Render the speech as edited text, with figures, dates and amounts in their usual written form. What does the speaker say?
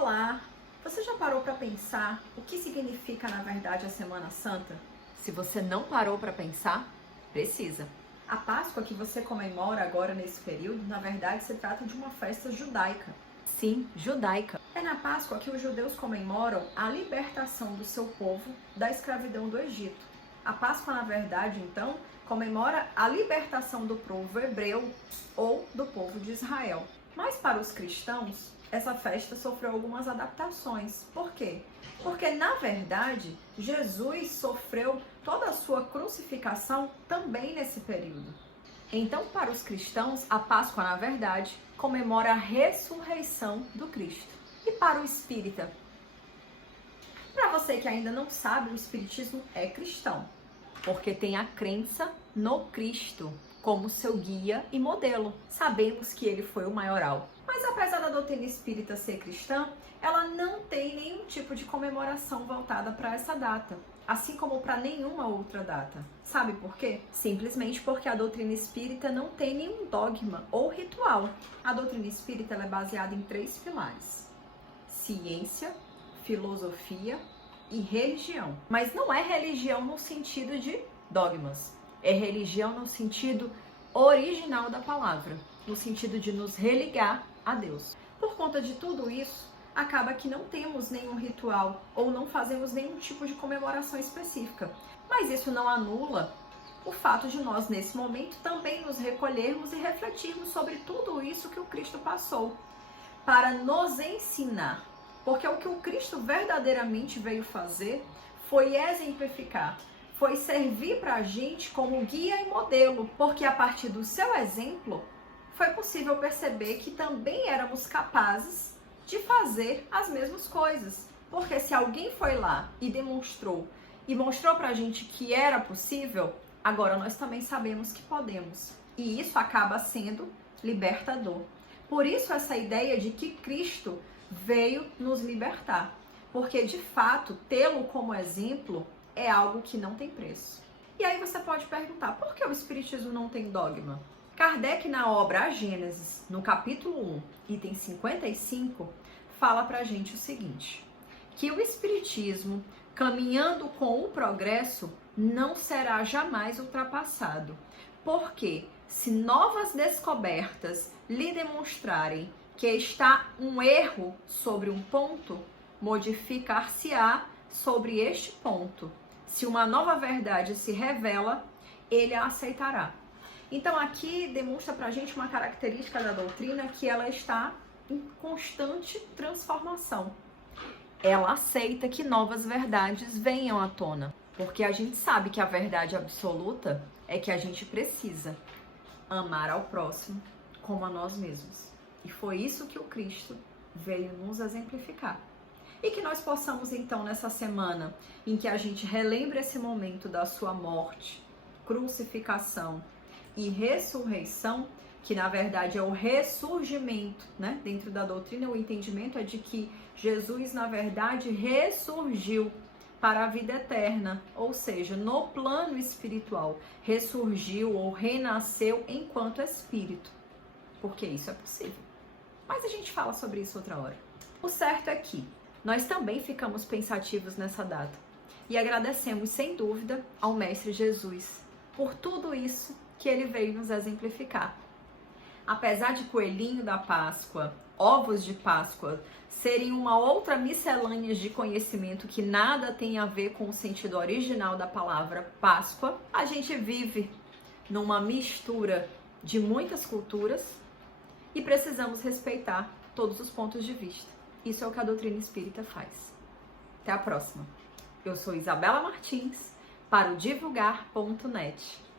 Olá! Você já parou para pensar o que significa na verdade a Semana Santa? Se você não parou para pensar, precisa. A Páscoa que você comemora agora nesse período, na verdade, se trata de uma festa judaica. Sim, judaica. É na Páscoa que os judeus comemoram a libertação do seu povo da escravidão do Egito. A Páscoa, na verdade, então, comemora a libertação do povo hebreu ou do povo de Israel. Mas para os cristãos, essa festa sofreu algumas adaptações. Por quê? Porque, na verdade, Jesus sofreu toda a sua crucificação também nesse período. Então, para os cristãos, a Páscoa, na verdade, comemora a ressurreição do Cristo. E para o espírita? Para você que ainda não sabe, o espiritismo é cristão, porque tem a crença no Cristo como seu guia e modelo. Sabemos que ele foi o maioral. Mas apesar da doutrina espírita ser cristã, ela não tem nenhum tipo de comemoração voltada para essa data, assim como para nenhuma outra data. Sabe por quê? Simplesmente porque a doutrina espírita não tem nenhum dogma ou ritual. A doutrina espírita ela é baseada em 3 pilares: ciência, filosofia e religião. Mas não é religião no sentido de dogmas. É religião no sentido original da palavra, no sentido de nos religar a Deus. Por conta de tudo isso, acaba que não temos nenhum ritual ou não fazemos nenhum tipo de comemoração específica. Mas isso não anula o fato de nós, nesse momento, também nos recolhermos e refletirmos sobre tudo isso que o Cristo passou, para nos ensinar. Porque o que o Cristo verdadeiramente veio fazer foi exemplificar, foi servir para a gente como guia e modelo, porque a partir do seu exemplo foi possível perceber que também éramos capazes de fazer as mesmas coisas. Porque se alguém foi lá e mostrou para a gente que era possível, agora nós também sabemos que podemos. E isso acaba sendo libertador. Por isso essa ideia de que Cristo veio nos libertar. Porque de fato, tê-lo como exemplo é algo que não tem preço. E aí você pode perguntar, por que o Espiritismo não tem dogma? Kardec, na obra A Gênesis, no capítulo 1, item 55, fala pra gente o seguinte: que o Espiritismo, caminhando com o progresso, não será jamais ultrapassado. Porque se novas descobertas lhe demonstrarem que está um erro sobre um ponto, modificar-se-á sobre este ponto. Se uma nova verdade se revela, ele a aceitará. Então aqui demonstra pra gente uma característica da doutrina, que ela está em constante transformação. Ela aceita que novas verdades venham à tona, porque a gente sabe que a verdade absoluta é que a gente precisa amar ao próximo como a nós mesmos. E foi isso que o Cristo veio nos exemplificar. E que nós possamos então, nessa semana em que a gente relembra esse momento da sua morte, crucificação e ressurreição, que na verdade é o ressurgimento, né? Dentro da doutrina, o entendimento é de que Jesus, na verdade, ressurgiu para a vida eterna, ou seja, no plano espiritual, ressurgiu ou renasceu enquanto espírito, porque isso é possível. Mas a gente fala sobre isso outra hora. O certo é que nós também ficamos pensativos nessa data e agradecemos sem dúvida ao Mestre Jesus por tudo isso que ele veio nos exemplificar. Apesar de coelhinho da Páscoa, ovos de Páscoa serem uma outra miscelânea de conhecimento que nada tem a ver com o sentido original da palavra Páscoa, a gente vive numa mistura de muitas culturas e precisamos respeitar todos os pontos de vista. Isso é o que a doutrina espírita faz. Até a próxima. Eu sou Isabela Martins para o divulgar.net.